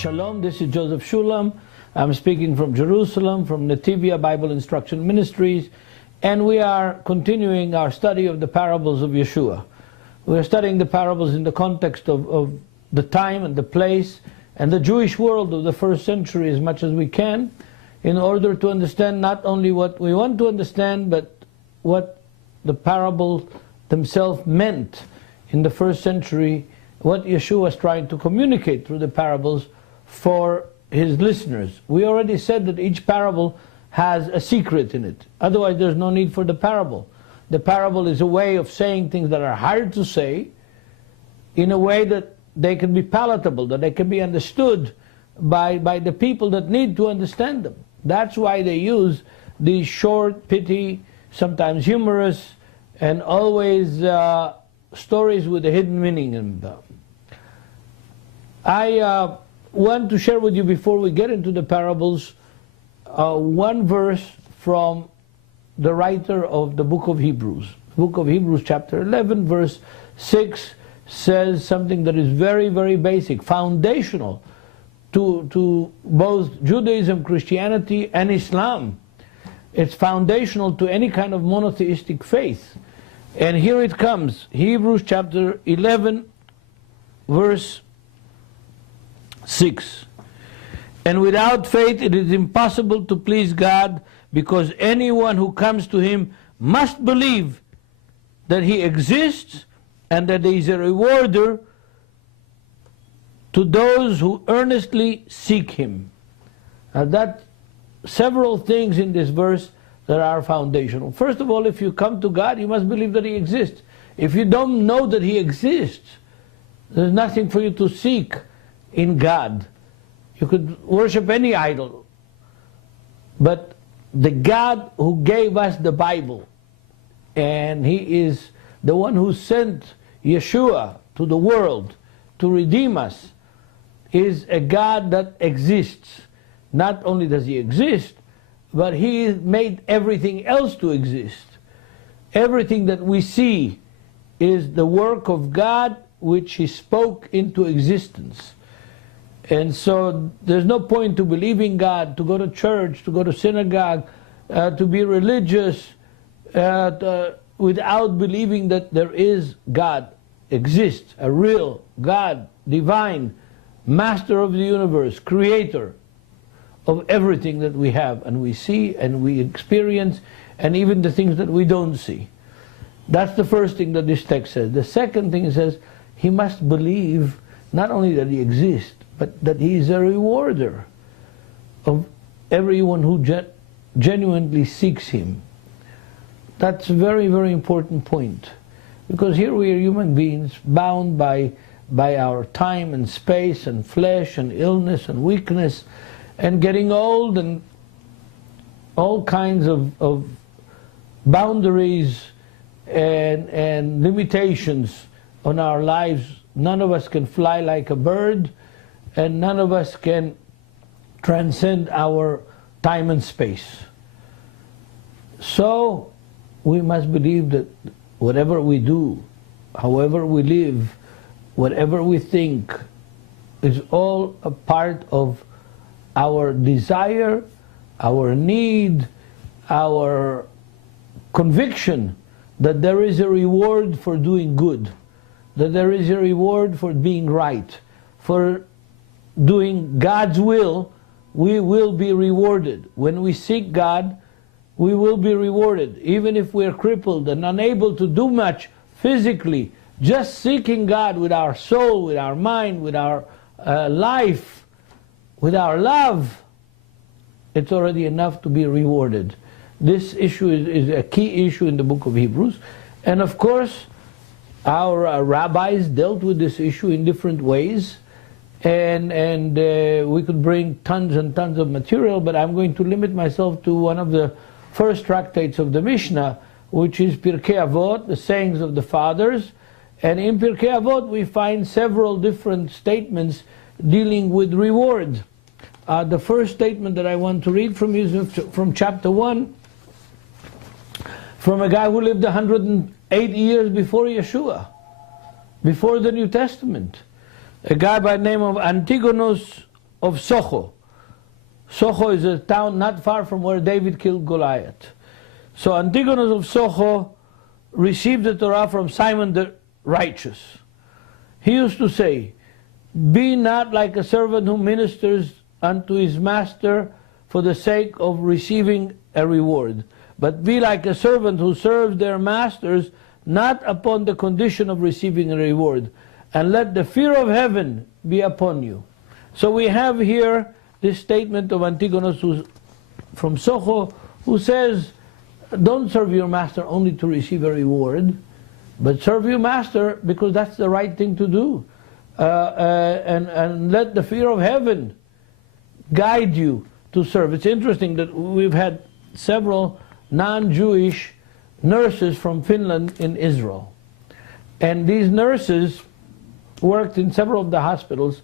Shalom, this is Joseph Shulam. I'm speaking from Jerusalem, from Nativia Bible Instruction Ministries, and we are continuing our study of the parables of Yeshua. We're studying the parables in the context of the time and the place and the Jewish world of the first century as much as we can, in order to understand not only what we want to understand, but what the parables themselves meant in the first century, what Yeshua was trying to communicate through the parables for his listeners. We already said that each parable has a secret in it. Otherwise there's no need for the parable. The parable is a way of saying things that are hard to say in a way that they can be palatable, that they can be understood by the people that need to understand them. That's why they use these short, pithy, sometimes humorous, and always stories with a hidden meaning in them. I want to share with you, before we get into the parables, one verse from the writer of the book of Hebrews. The book of Hebrews chapter 11 verse 6 says something that is very, very basic, foundational to both Judaism, Christianity, and Islam. It's foundational to any kind of monotheistic faith. And here it comes, Hebrews chapter 11 verse 6. And without faith it is impossible to please God, because anyone who comes to him must believe that he exists and that he is a rewarder to those who earnestly seek him. Now that several things in this verse that are foundational. First of all, if you come to God, you must believe that he exists. If you don't know that he exists, there's nothing for you to seek in God. You could worship any idol, but the God who gave us the Bible, and he is the one who sent Yeshua to the world to redeem us, is a God that exists. Not only does he exist, but he made everything else to exist. Everything that we see is the work of God which he spoke into existence. And so there's no point to believe in God, to go to church, to go to synagogue, to be religious, without believing that there is God, exists, a real God, divine, master of the universe, creator of everything that we have and we see and we experience, and even the things that we don't see. That's the first thing that this text says. The second thing it says, he must believe not only that he exists, but that he is a rewarder of everyone who genuinely seeks him. That's a very, very important point. Because here we are human beings bound by our time and space and flesh and illness and weakness and getting old and all kinds of boundaries and limitations on our lives. None of us can fly like a bird, and none of us can transcend our time and space. So we must believe that whatever we do, however we live, whatever we think, is all a part of our desire, our need, our conviction that there is a reward for doing good, that there is a reward for being right, for doing God's will. We will be rewarded. When we seek God, we will be rewarded. Even if we're crippled and unable to do much physically, just seeking God with our soul, with our mind, with our life, with our love, it's already enough to be rewarded. This issue is a key issue in the book of Hebrews. And of course, our rabbis dealt with this issue in different ways. And we could bring tons and tons of material, but I'm going to limit myself to one of the first tractates of the Mishnah, which is Pirkei Avot, the sayings of the fathers. And in Pirkei Avot we find several different statements dealing with reward. The first statement that I want to read from you is from chapter 1, from a guy who lived 108 years before Yeshua, before the New Testament. A guy by the name of Antigonus of Socho. Socho is a town not far from where David killed Goliath. So Antigonus of Socho received the Torah from Simon the righteous. He used to say, "Be not like a servant who ministers unto his master for the sake of receiving a reward, but be like a servant who serves their masters not upon the condition of receiving a reward, and let the fear of heaven be upon you." So we have here this statement of Antigonus from Socho, who says, don't serve your master only to receive a reward, but serve your master because that's the right thing to do. And let the fear of heaven guide you to serve. It's interesting that we've had several non-Jewish nurses from Finland in Israel. And these nurses worked in several of the hospitals,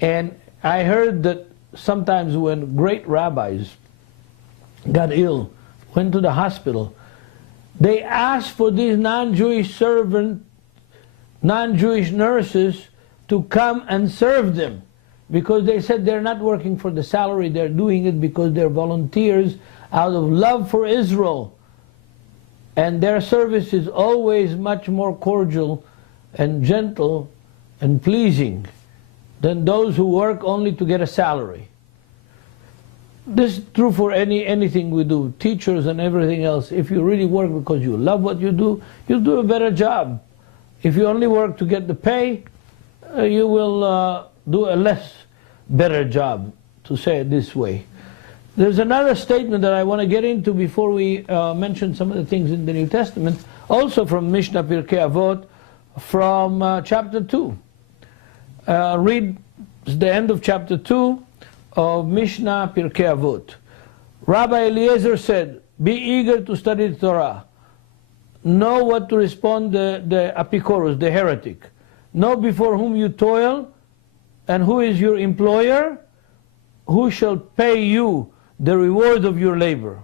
and I heard that sometimes when great rabbis got ill, went to the hospital, they asked for these non-Jewish nurses to come and serve them, because they said they're not working for the salary, they're doing it because they're volunteers out of love for Israel. And their service is always much more cordial and gentle and pleasing than those who work only to get a salary. This is true for anything we do, teachers and everything else. If you really work because you love what you do, you'll do a better job. If you only work to get the pay, you will do a less better job, to say it this way. There's another statement that I want to get into before we mention some of the things in the New Testament, also from Mishnah Pirkei Avot, from chapter 2. Read the end of chapter 2 of Mishnah Pirkei Avot. Rabbi Eliezer said, "Be eager to study the Torah. Know what to respond the Apicorus, the heretic. Know before whom you toil, and who is your employer, who shall pay you the reward of your labor."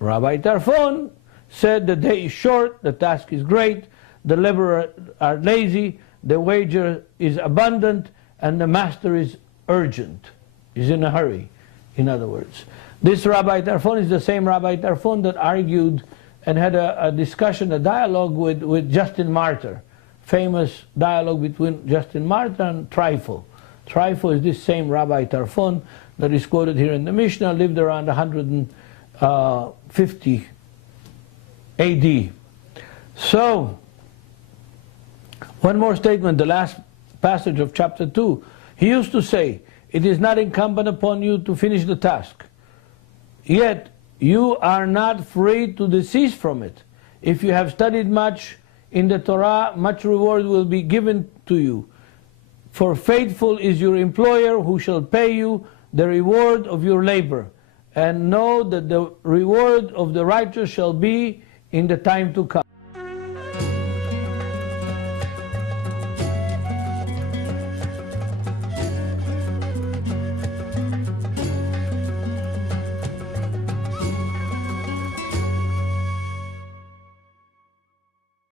Rabbi Tarfon said, "The day is short, the task is great, the laborers are lazy, the wager is abundant, and the master is urgent." He's in a hurry, in other words. This Rabbi Tarfon is the same Rabbi Tarfon that argued and had a discussion, a dialogue with Justin Martyr. Famous dialogue between Justin Martyr and Trypho. Trypho is this same Rabbi Tarfon that is quoted here in the Mishnah, lived around 150 AD. So, one more statement, the last passage of chapter 2. He used to say, "It is not incumbent upon you to finish the task, yet you are not free to desist from it. If you have studied much in the Torah, much reward will be given to you. For faithful is your employer who shall pay you the reward of your labor. And know that the reward of the righteous shall be in the time to come."